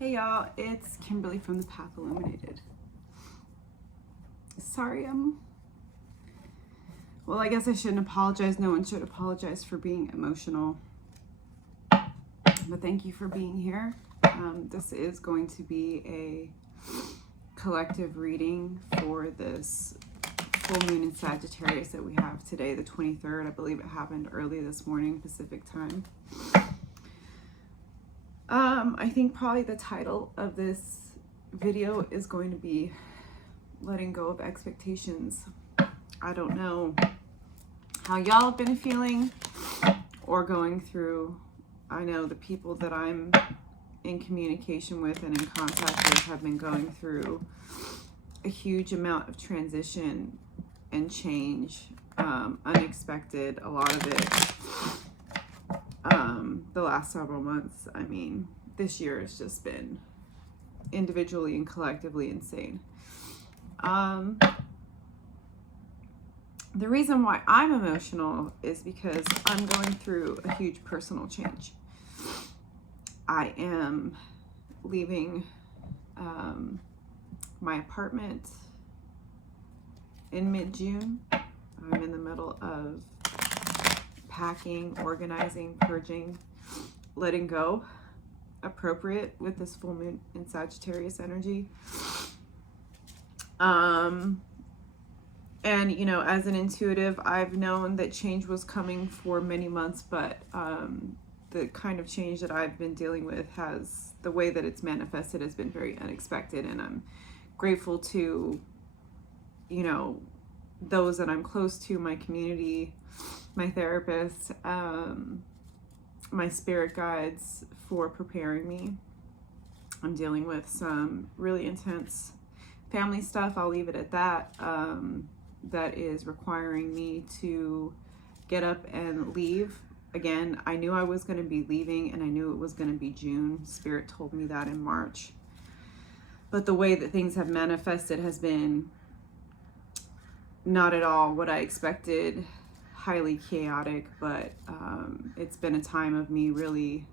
Hey y'all, it's Kimberly from the Path Illuminated. Sorry, well, I guess I shouldn't apologize. No one should apologize for being emotional. But thank you for being here. This is going to be a collective reading for this full moon in Sagittarius that we have today, the 23rd. I believe it happened early this morning, Pacific time. I think probably the title of this video is going to be letting go of expectations. I don't know how y'all have been feeling or going through. I know the people that I'm in communication with and in contact with have been going through a huge amount of transition and change, unexpected, a lot of it. The last several months, I mean, this year has just been individually and collectively insane. The reason why I'm emotional is because I'm going through a huge personal change. I am leaving my apartment in mid-June. I'm in the middle of packing, organizing, purging, letting go, appropriate with this full moon in Sagittarius energy. And you know, as an intuitive, I've known that change was coming for many months, but the kind of change that I've been dealing with has, the way that it's manifested has been very unexpected, and I'm grateful to, you know, those that I'm close to, my community, my therapist, my spirit guides, for preparing me. I'm dealing with some really intense family stuff, I'll leave it at that, that is requiring me to get up and leave. Again, I knew I was going to be leaving, and I knew it was going to be June. Spirit told me that in March. But the way that things have manifested has been not at all what I expected, highly chaotic, but it's been a time of me really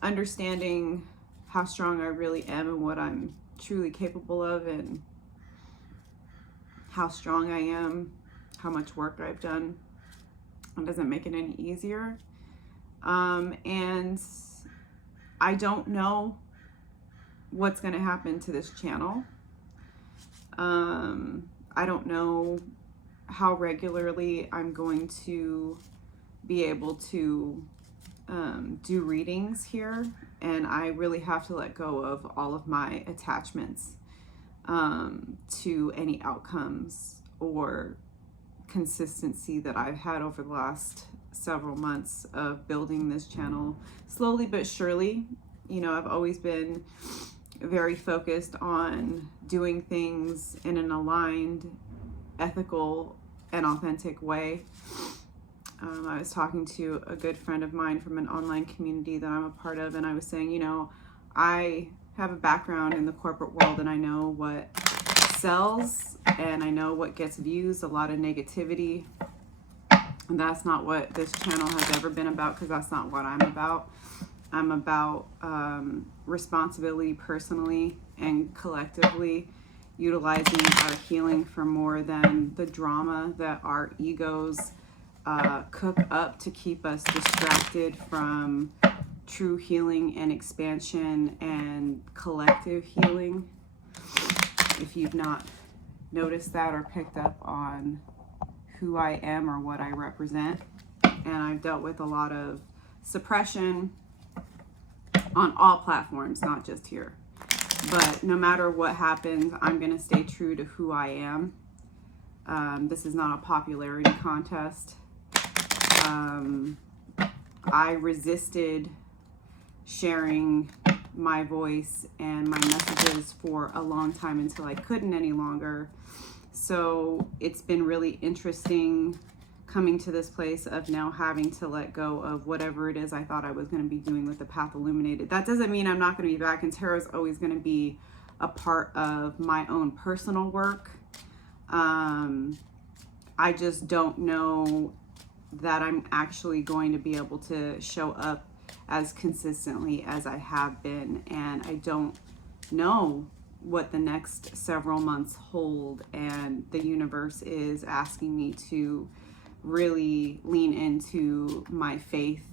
understanding how strong I really am and what I'm truly capable of, and how strong I am, how much work I've done. It doesn't make it any easier. And I don't know what's going to happen to this channel. I don't know how regularly I'm going to be able to do readings here, and I really have to let go of all of my attachments to any outcomes or consistency that I've had over the last several months of building this channel slowly but surely. You know, I've always been very focused on doing things in an aligned, ethical, and authentic way. I was talking to a good friend of mine from an online community that I'm a part of, and I was saying, you know, I have a background in the corporate world, and I know what sells, and I know what gets views, a lot of negativity. And that's not what this channel has ever been about, because that's not what I'm about. I'm about responsibility personally and collectively, utilizing our healing for more than the drama that our egos cook up to keep us distracted from true healing and expansion and collective healing. If you've not noticed that or picked up on who I am or what I represent, and I've dealt with a lot of suppression on all platforms, not just here. But no matter what happens, I'm going to stay true to who I am. This is not a popularity contest. I resisted sharing my voice and my messages for a long time until I couldn't any longer. So it's been really interesting coming to this place of now having to let go of whatever it is I thought I was going to be doing with the Path Illuminated. That doesn't mean I'm not going to be back, and tarot is always going to be a part of my own personal work. I just don't know that I'm actually going to be able to show up as consistently as I have been, and I don't know what the next several months hold, and the universe is asking me to really lean into my faith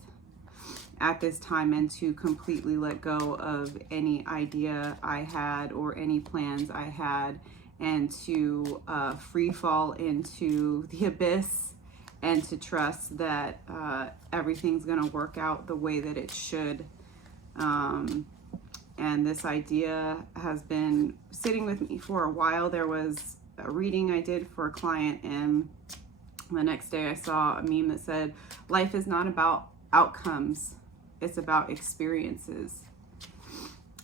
at this time and to completely let go of any idea I had or any plans I had, and to free fall into the abyss, and to trust that everything's going to work out the way that it should. And this idea has been sitting with me for a while. There was a reading I did for a client, and the next day I saw a meme that said, life is not about outcomes, it's about experiences.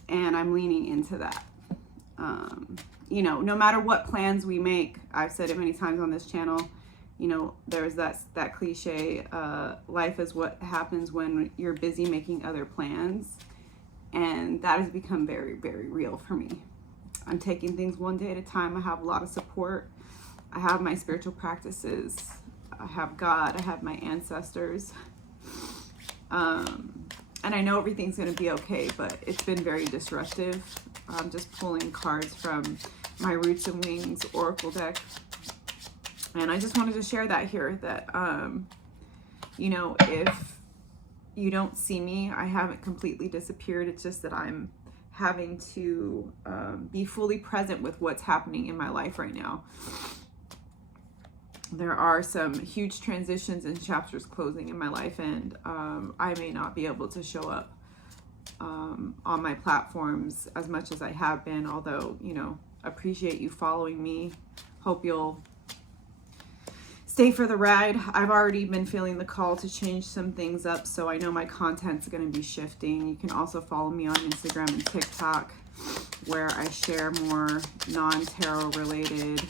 And I'm leaning into that. You know, no matter what plans we make, I've said it many times on this channel, you know, there's that cliche, life is what happens when you're busy making other plans. And that has become very, very real for me. I'm taking things one day at a time. I have a lot of support. I have my spiritual practices. I have God. I have my ancestors. And I know everything's going to be okay, but it's been very disruptive. I'm just pulling cards from my Roots and Wings Oracle deck. And I just wanted to share that here, that, you know, if you don't see me, I haven't completely disappeared. It's just that I'm having to be fully present with what's happening in my life right now. There are some huge transitions and chapters closing in my life, and I may not be able to show up on my platforms as much as I have been, although, you know, appreciate you following me. Hope you'll stay for the ride. I've already been feeling the call to change some things up, so I know my content's going to be shifting. You can also follow me on Instagram and TikTok, where I share more non-tarot related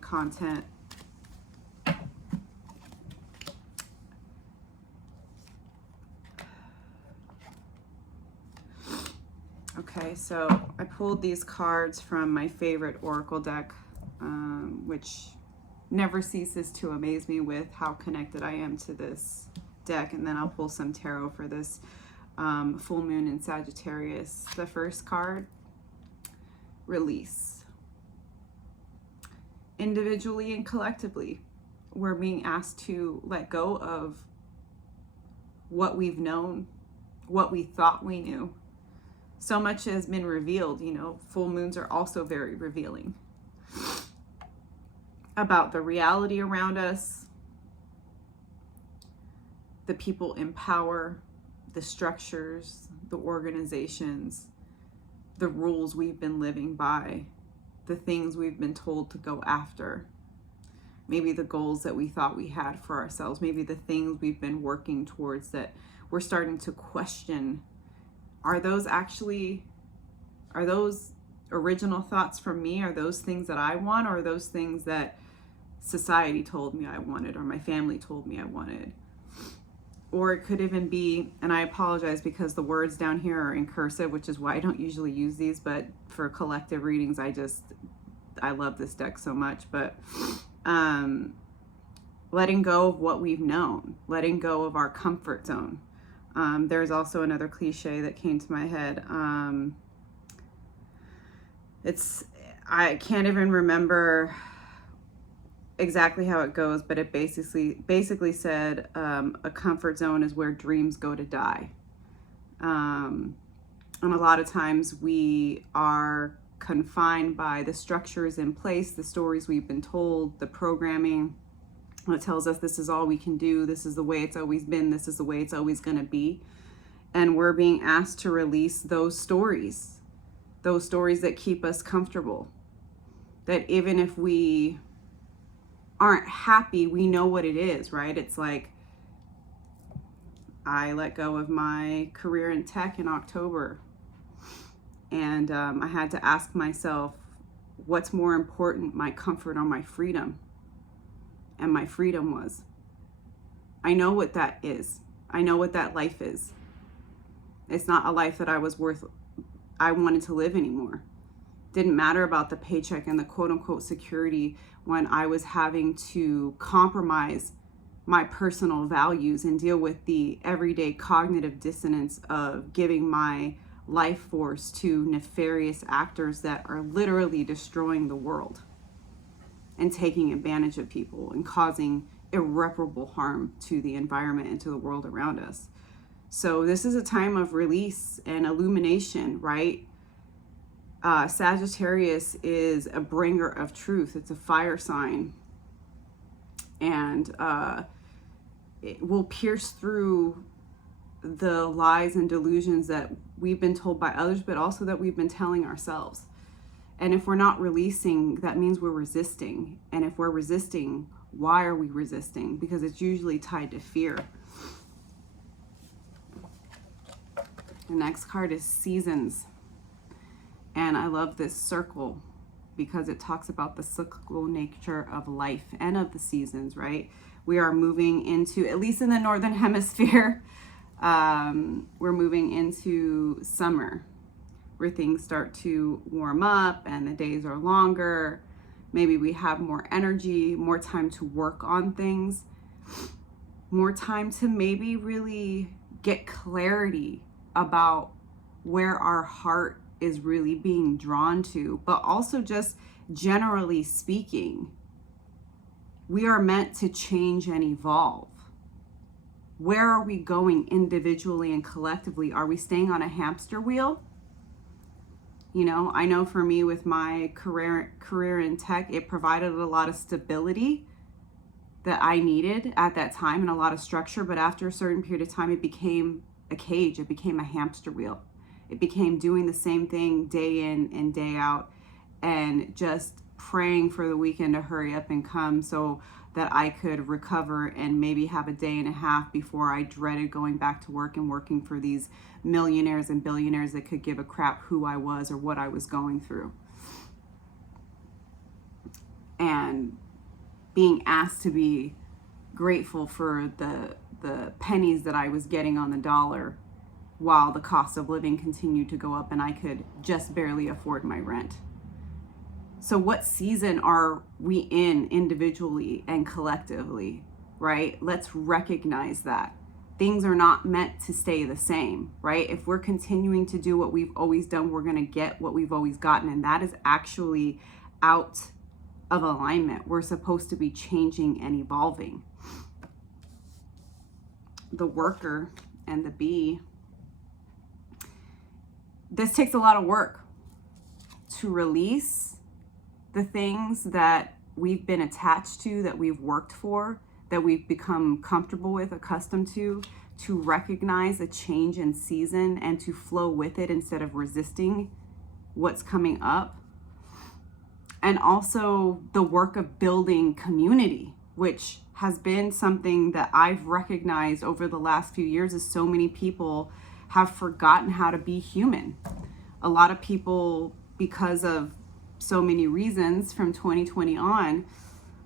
content. Okay, so I pulled these cards from my favorite Oracle deck, which never ceases to amaze me with how connected I am to this deck. And then I'll pull some tarot for this full moon in Sagittarius. The first card, release. Individually and collectively, we're being asked to let go of what we've known, what we thought we knew. So much has been revealed, you know. Full moons are also very revealing about the reality around us, the people in power, the structures, the organizations, the rules we've been living by, the things we've been told to go after, maybe the goals that we thought we had for ourselves, maybe the things we've been working towards that we're starting to question. Are those original thoughts from me? Are those things that I want, or are those things that society told me I wanted, or my family told me I wanted? Or it could even be, and I apologize because the words down here are in cursive, which is why I don't usually use these, but for collective readings, I love this deck so much. But letting go of what we've known, letting go of our comfort zone. There's also another cliche that came to my head. I can't even remember exactly how it goes, but it basically said a comfort zone is where dreams go to die. And a lot of times we are confined by the structures in place, the stories we've been told, the programming that tells us this is all we can do, this is the way it's always been, this is the way it's always going to be. And we're being asked to release those stories that keep us comfortable, that even if we aren't happy, we know what it is, right? It's like, I let go of my career in tech in October, and I had to ask myself, what's more important, my comfort or my freedom? And my freedom was, I know what that is. I know what that life is. It's not a life that I wanted to live anymore. Didn't matter about the paycheck and the quote unquote security when I was having to compromise my personal values and deal with the everyday cognitive dissonance of giving my life force to nefarious actors that are literally destroying the world and taking advantage of people and causing irreparable harm to the environment and to the world around us. So this is a time of release and illumination, right? Sagittarius is a bringer of truth. It's a fire sign. And it will pierce through the lies and delusions that we've been told by others, but also that we've been telling ourselves. And if we're not releasing, that means we're resisting. And if we're resisting, why are we resisting? Because it's usually tied to fear. The next card is Seasons. And I love this circle because it talks about the cyclical nature of life and of the seasons, right? We are moving into, at least in the Northern Hemisphere, we're moving into summer, where things start to warm up and the days are longer. Maybe we have more energy, more time to work on things, more time to maybe really get clarity about where our heart is really being drawn to. But also, just generally speaking, we are meant to change and evolve. Where are we going individually and collectively? Are we staying on a hamster wheel? You know, I know for me with my career in tech, it provided a lot of stability that I needed at that time and a lot of structure. But after a certain period of time, it became a cage. It became a hamster wheel. It became doing the same thing day in and day out and just praying for the weekend to hurry up and come so that I could recover and maybe have a day and a half before I dreaded going back to work and working for these millionaires and billionaires that could give a crap who I was or what I was going through. And being asked to be grateful for the pennies that I was getting on the dollar while the cost of living continued to go up and I could just barely afford my rent. So what season are we in individually and collectively, right? Let's recognize that things are not meant to stay the same, right? If we're continuing to do what we've always done, we're going to get what we've always gotten. And that is actually out of alignment. We're supposed to be changing and evolving. The Worker and the Bee. This takes a lot of work to release the things that we've been attached to, that we've worked for, that we've become comfortable with, accustomed to recognize a change in season and to flow with it instead of resisting what's coming up. And also the work of building community, which has been something that I've recognized over the last few years, as so many people have forgotten how to be human. A lot of people, because of so many reasons from 2020 on,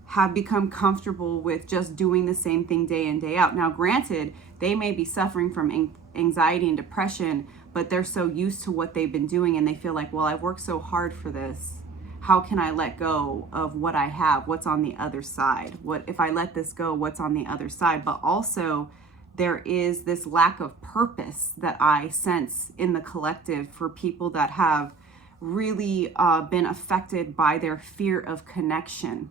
have become comfortable with just doing the same thing day in, day out. Now, granted, they may be suffering from anxiety and depression, but they're so used to what they've been doing and they feel like, well, I've worked so hard for this. How can I let go of what I have? What's on the other side? What if I let this go? What's on the other side? But also, there is this lack of purpose that I sense in the collective for people that have really been affected by their fear of connection,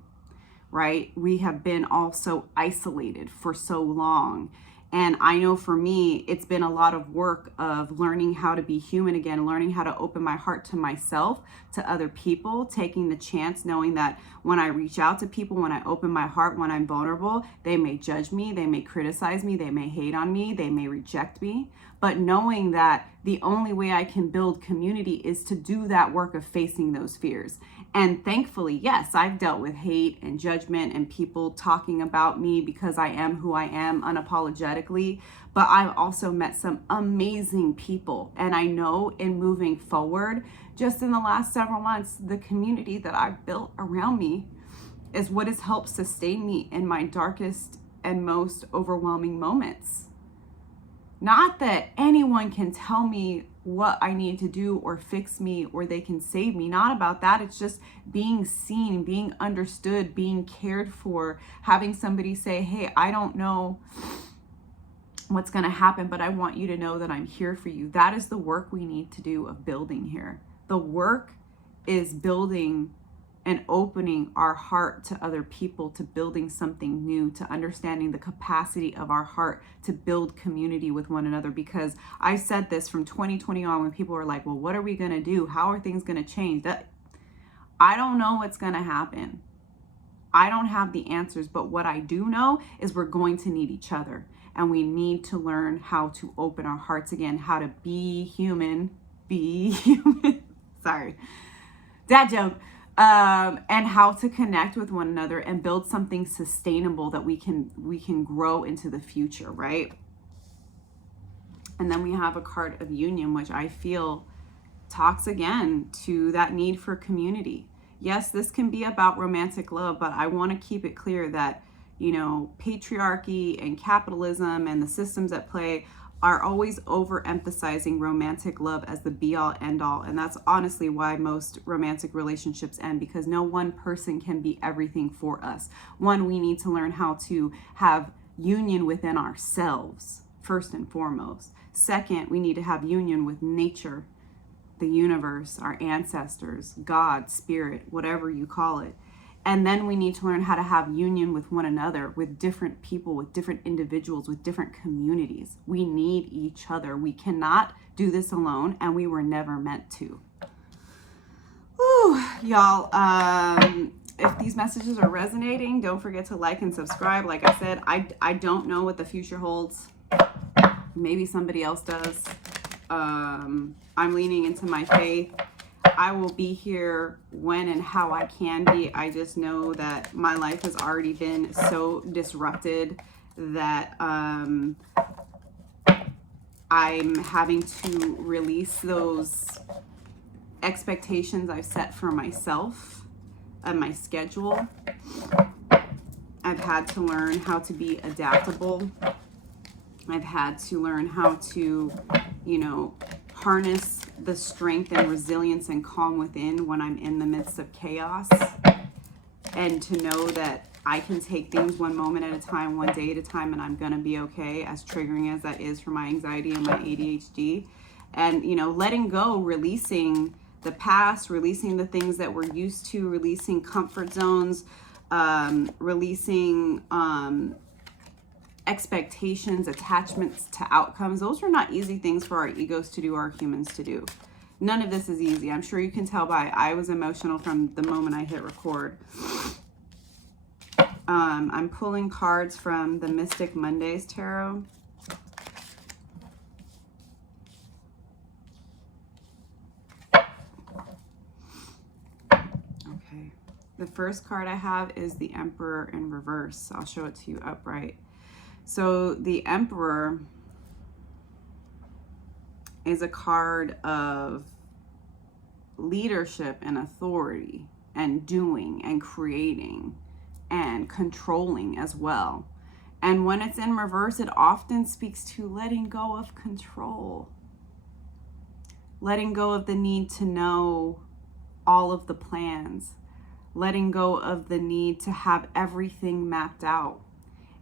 right? We have been all so isolated for so long. And I know for me, it's been a lot of work of learning how to be human again, learning how to open my heart to myself, to other people, taking the chance, knowing that when I reach out to people, when I open my heart, when I'm vulnerable, they may judge me, they may criticize me, they may hate on me, they may reject me. But knowing that the only way I can build community is to do that work of facing those fears. And thankfully, yes, I've dealt with hate and judgment and people talking about me because I am who I am unapologetically. But I've also met some amazing people. And I know in moving forward, just in the last several months, the community that I've built around me is what has helped sustain me in my darkest and most overwhelming moments. Not that anyone can tell me what I need to do or fix me or they can save me. Not about that. It's just being seen, being understood, being cared for, having somebody say, hey, I don't know what's going to happen, but I want you to know that I'm here for you. That is the work we need to do of building here. The work is building and opening our heart to other people, to building something new, to understanding the capacity of our heart to build community with one another. Because I said this from 2020 on, when people were like, well, what are we going to do? How are things going to change? I don't know what's going to happen. I don't have the answers, but what I do know is we're going to need each other. And we need to learn how to open our hearts again, how to be human, Sorry, dad joke. And how to connect with one another and build something sustainable that we can grow into the future, right? And then we have a card of union, which I feel talks again to that need for community. Yes, this can be about romantic love, but I want to keep it clear that, you know, patriarchy and capitalism and the systems at play are always overemphasizing romantic love as the be-all end-all. And that's honestly why most romantic relationships end, because no one person can be everything for us. One, we need to learn how to have union within ourselves, first and foremost. Second, we need to have union with nature, the universe, our ancestors, God, spirit, whatever you call it. And then we need to learn how to have union with one another, with different people, with different individuals, with different communities. We need each other. We cannot do this alone, and we were never meant to. Whew, y'all, if these messages are resonating, don't forget to like and subscribe. Like I said, I don't know what the future holds. Maybe somebody else does. I'm leaning into my faith. I will be here when and how I can be. I just know that my life has already been so disrupted that I'm having to release those expectations I've set for myself and my schedule. I've had to learn how to be adaptable. I've had to learn how to, you know, harness the strength and resilience and calm within when I'm in the midst of chaos, and to know that I can take things one moment at a time, one day at a time, and I'm gonna be okay, as triggering as that is for my anxiety and my ADHD. And, you know, letting go, releasing the past, releasing the things that we're used to, releasing comfort zones, releasing expectations, attachments to outcomes. Those are not easy things for our egos to do, our humans to do. None of this is easy. I'm sure you can tell by I was emotional from the moment I hit record. I'm pulling cards from the Mystic Mondays Tarot. Okay. The first card I have is the Emperor in reverse. I'll show it to you upright. So the Emperor is a card of leadership and authority and doing and creating and controlling as well. And when it's in reverse, it often speaks to letting go of control, letting go of the need to know all of the plans, letting go of the need to have everything mapped out.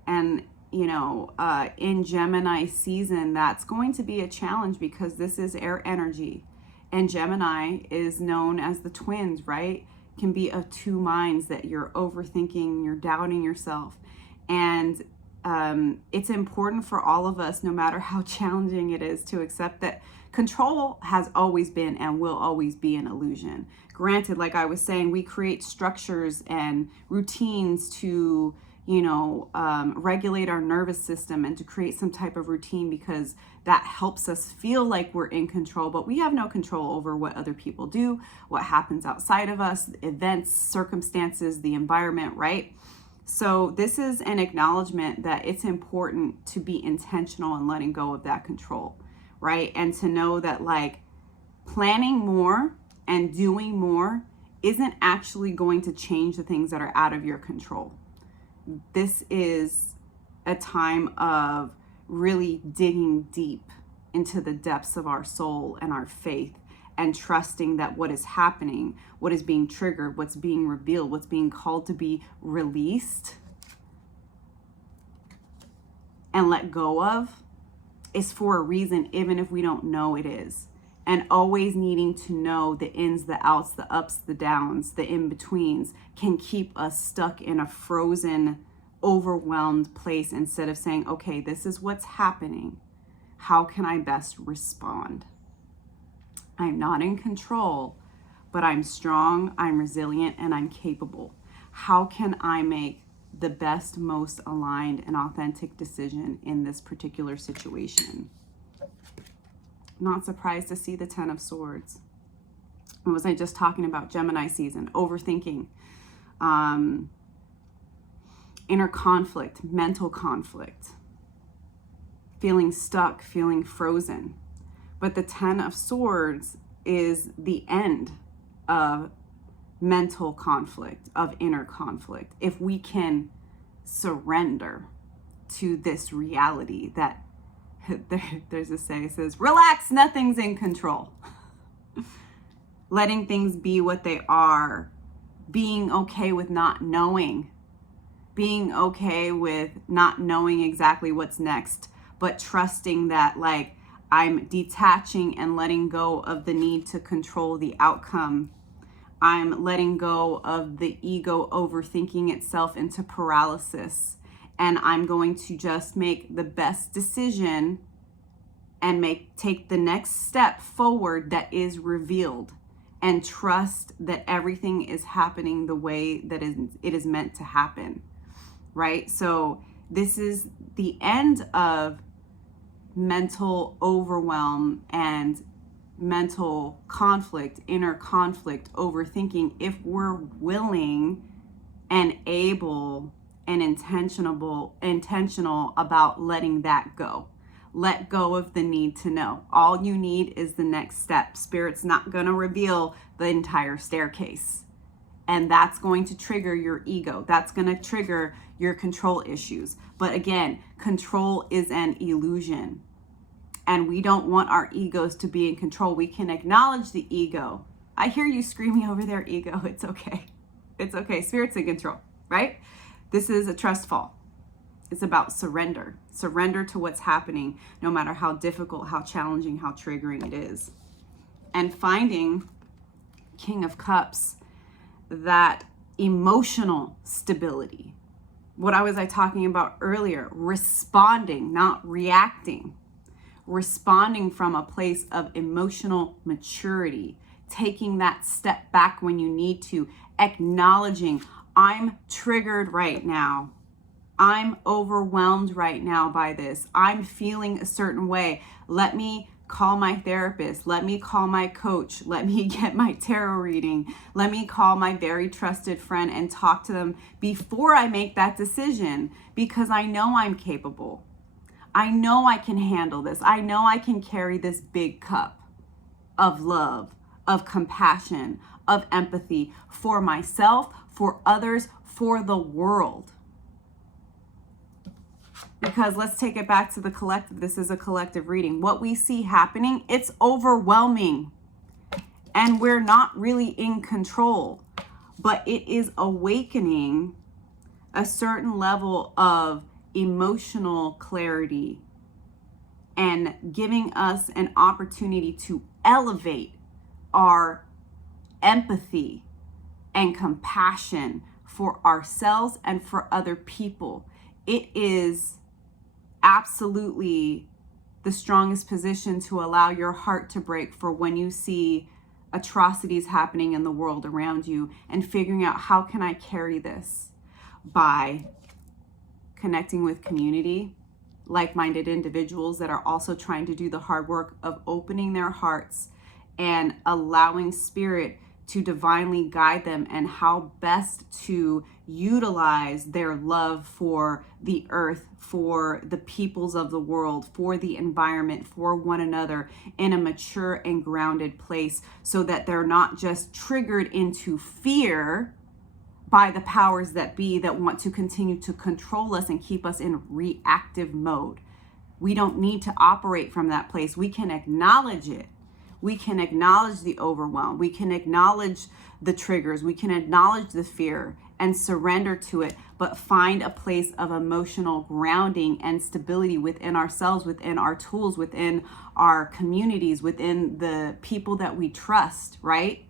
And you know, in Gemini season, that's going to be a challenge because this is air energy. And Gemini is known as the twins, right? Can be of two minds, that you're overthinking, you're doubting yourself. And it's important for all of us, no matter how challenging it is, to accept that control has always been and will always be an illusion. Granted, like I was saying, we create structures and routines to, you know, regulate our nervous system and to create some type of routine, because that helps us feel like we're in control, but we have no control over what other people do, what happens outside of us, events, circumstances, the environment, right? So this is an acknowledgement that it's important to be intentional in letting go of that control, right? And to know that, like, planning more and doing more isn't actually going to change the things that are out of your control. This is a time of really digging deep into the depths of our soul and our faith, and trusting that what is happening, what is being triggered, what's being revealed, what's being called to be released and let go of is for a reason, even if we don't know it is. And always needing to know the ins, the outs, the ups, the downs, the in-betweens can keep us stuck in a frozen, overwhelmed place instead of saying, okay, this is what's happening. How can I best respond? I'm not in control, but I'm strong, I'm resilient, and I'm capable. How can I make the best, most aligned and authentic decision in this particular situation? Not surprised to see the 10 of Swords. What was I just talking about? Gemini season, overthinking, inner conflict, mental conflict, feeling stuck, feeling frozen. But the 10 of Swords is the end of mental conflict, of inner conflict. If we can surrender to this reality that there's a saying, it says, relax, nothing's in control. Letting things be what they are, being okay with not knowing, being okay with not knowing exactly what's next, but trusting that, like, I'm detaching and letting go of the need to control the outcome. I'm letting go of the ego overthinking itself into paralysis. And I'm going to just make the best decision and take the next step forward that is revealed, and trust that everything is happening the way that it is meant to happen, right? So this is the end of mental overwhelm and mental conflict, inner conflict, overthinking, if we're willing and able and intentional about letting that go. Let go of the need to know. All you need is the next step. Spirit's not going to reveal the entire staircase. And that's going to trigger your ego. That's going to trigger your control issues. But again, control is an illusion. And we don't want our egos to be in control. We can acknowledge the ego. I hear you screaming over there, ego. It's okay. It's okay. Spirit's in control, right? This is a trust fall. It's about surrender. Surrender to what's happening, no matter how difficult, how challenging, how triggering it is. And finding, King of Cups, that emotional stability. What was I talking about earlier? Responding, not reacting. Responding from a place of emotional maturity. Taking that step back when you need to. Acknowledging, I'm triggered right now. I'm overwhelmed right now by this. I'm feeling a certain way. Let me call my therapist. Let me call my coach. Let me get my tarot reading. Let me call my very trusted friend and talk to them before I make that decision, because I know I'm capable. I know I can handle this. I know I can carry this big cup of love, of compassion, of empathy for myself, for others, for the world. Because let's take it back to the collective. This is a collective reading. What we see happening, it's overwhelming. And we're not really in control. But it is awakening a certain level of emotional clarity and giving us an opportunity to elevate our empathy and compassion for ourselves and for other people. It is absolutely the strongest position to allow your heart to break for when you see atrocities happening in the world around you, and figuring out, how can I carry this? By connecting with community, like-minded individuals that are also trying to do the hard work of opening their hearts and allowing spirit to divinely guide them, and how best to utilize their love for the earth, for the peoples of the world, for the environment, for one another in a mature and grounded place, so that they're not just triggered into fear by the powers that be that want to continue to control us and keep us in reactive mode. We don't need to operate from that place. We can acknowledge it. We can acknowledge the overwhelm. We can acknowledge the triggers. We can acknowledge the fear and surrender to it, but find a place of emotional grounding and stability within ourselves, within our tools, within our communities, within the people that we trust, right?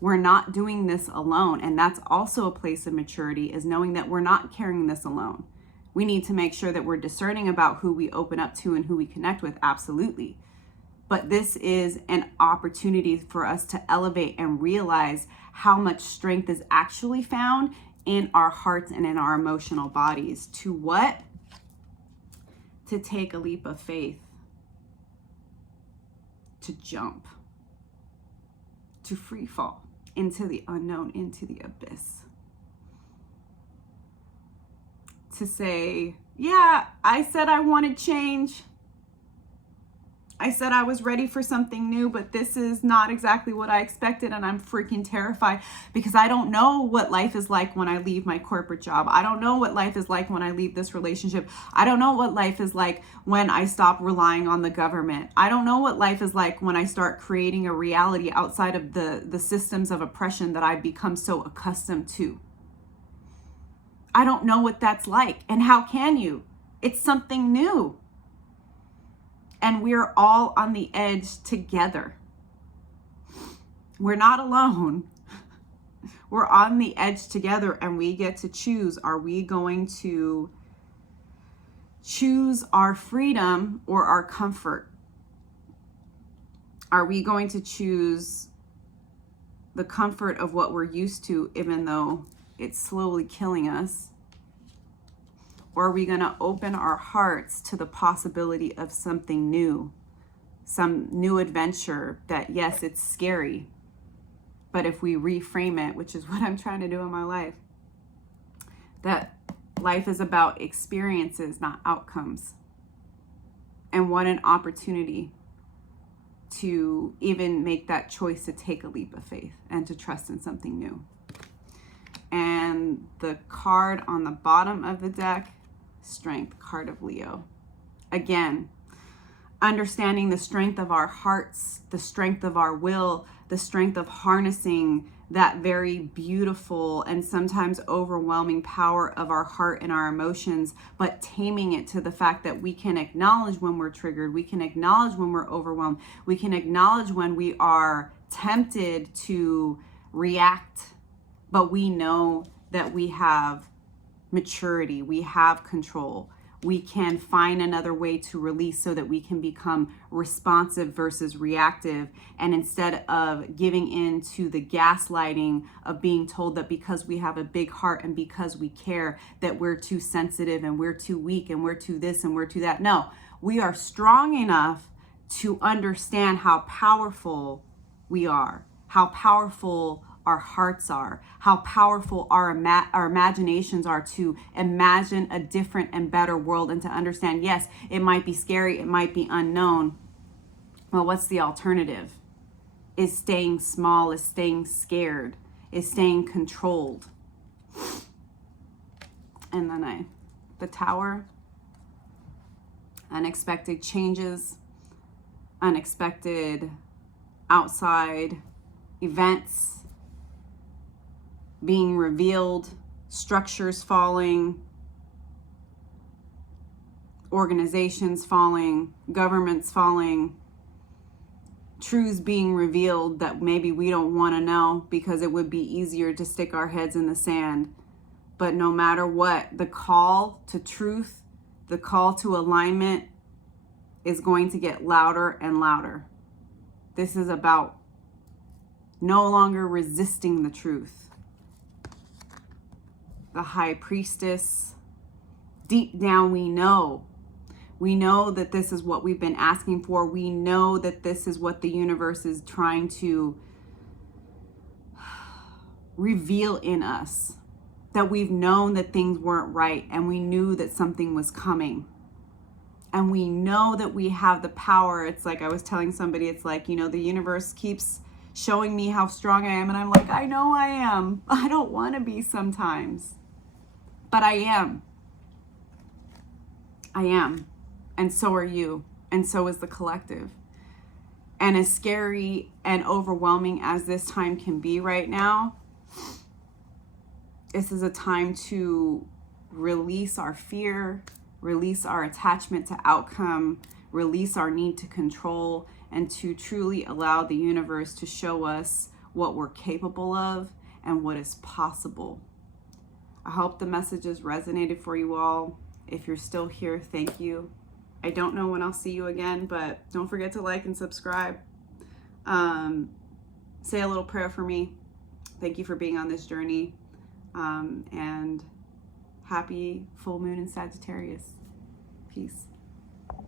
We're not doing this alone. And that's also a place of maturity, is knowing that we're not carrying this alone. We need to make sure that we're discerning about who we open up to and who we connect with, absolutely. But this is an opportunity for us to elevate and realize how much strength is actually found in our hearts and in our emotional bodies. To what? To take a leap of faith. To jump. To free fall into the unknown, into the abyss. To say, yeah, I said I wanted change. I said I was ready for something new, but this is not exactly what I expected, and I'm freaking terrified because I don't know what life is like when I leave my corporate job. I don't know what life is like when I leave this relationship. I don't know what life is like when I stop relying on the government. I don't know what life is like when I start creating a reality outside of the systems of oppression that I've become so accustomed to. I don't know what that's like, and how can you? It's something new. And we're all on the edge together. We're not alone. We're on the edge together, and we get to choose. Are we going to choose our freedom or our comfort? Are we going to choose the comfort of what we're used to, even though it's slowly killing us? Or are we going to open our hearts to the possibility of something new, some new adventure that, yes, it's scary, but if we reframe it, which is what I'm trying to do in my life, that life is about experiences, not outcomes. And what an opportunity to even make that choice to take a leap of faith and to trust in something new. And the card on the bottom of the deck, Strength, card of Leo. Again, understanding the strength of our hearts, the strength of our will, the strength of harnessing that very beautiful and sometimes overwhelming power of our heart and our emotions, but taming it to the fact that we can acknowledge when we're triggered, we can acknowledge when we're overwhelmed, we can acknowledge when we are tempted to react, but we know that we have maturity, we have control. We can find another way to release so that we can become responsive versus reactive. And instead of giving in to the gaslighting of being told that because we have a big heart and because we care, that we're too sensitive and we're too weak and we're too this and we're too that. No, we are strong enough to understand how powerful we are, how powerful our hearts are, how powerful our imaginations are to imagine a different and better world, and to understand, yes, it might be scary, it might be unknown. Well, what's the alternative? Is staying small, is staying scared, is staying controlled. And then the Tower, unexpected changes, unexpected outside events being revealed, structures falling, organizations falling, governments falling, truths being revealed that maybe we don't want to know because it would be easier to stick our heads in the sand. But no matter what, the call to truth, the call to alignment is going to get louder and louder. This is about no longer resisting the truth. The High Priestess, deep down we know that this is what we've been asking for. We know that this is what the universe is trying to reveal in us, that we've known that things weren't right and we knew that something was coming. And we know that we have the power. It's like I was telling somebody, it's like, the universe keeps showing me how strong I am. And I'm like, I know I am. I don't want to be sometimes. But I am. and so are you, and so is the collective. And as scary and overwhelming as this time can be right now, this is a time to release our fear, release our attachment to outcome, release our need to control, and to truly allow the universe to show us what we're capable of and what is possible. I hope the messages resonated for you all. If you're still here, thank you. I don't know when I'll see you again, but don't forget to like and subscribe. Say a little prayer for me. Thank you for being on this journey. And happy full moon in Sagittarius. Peace.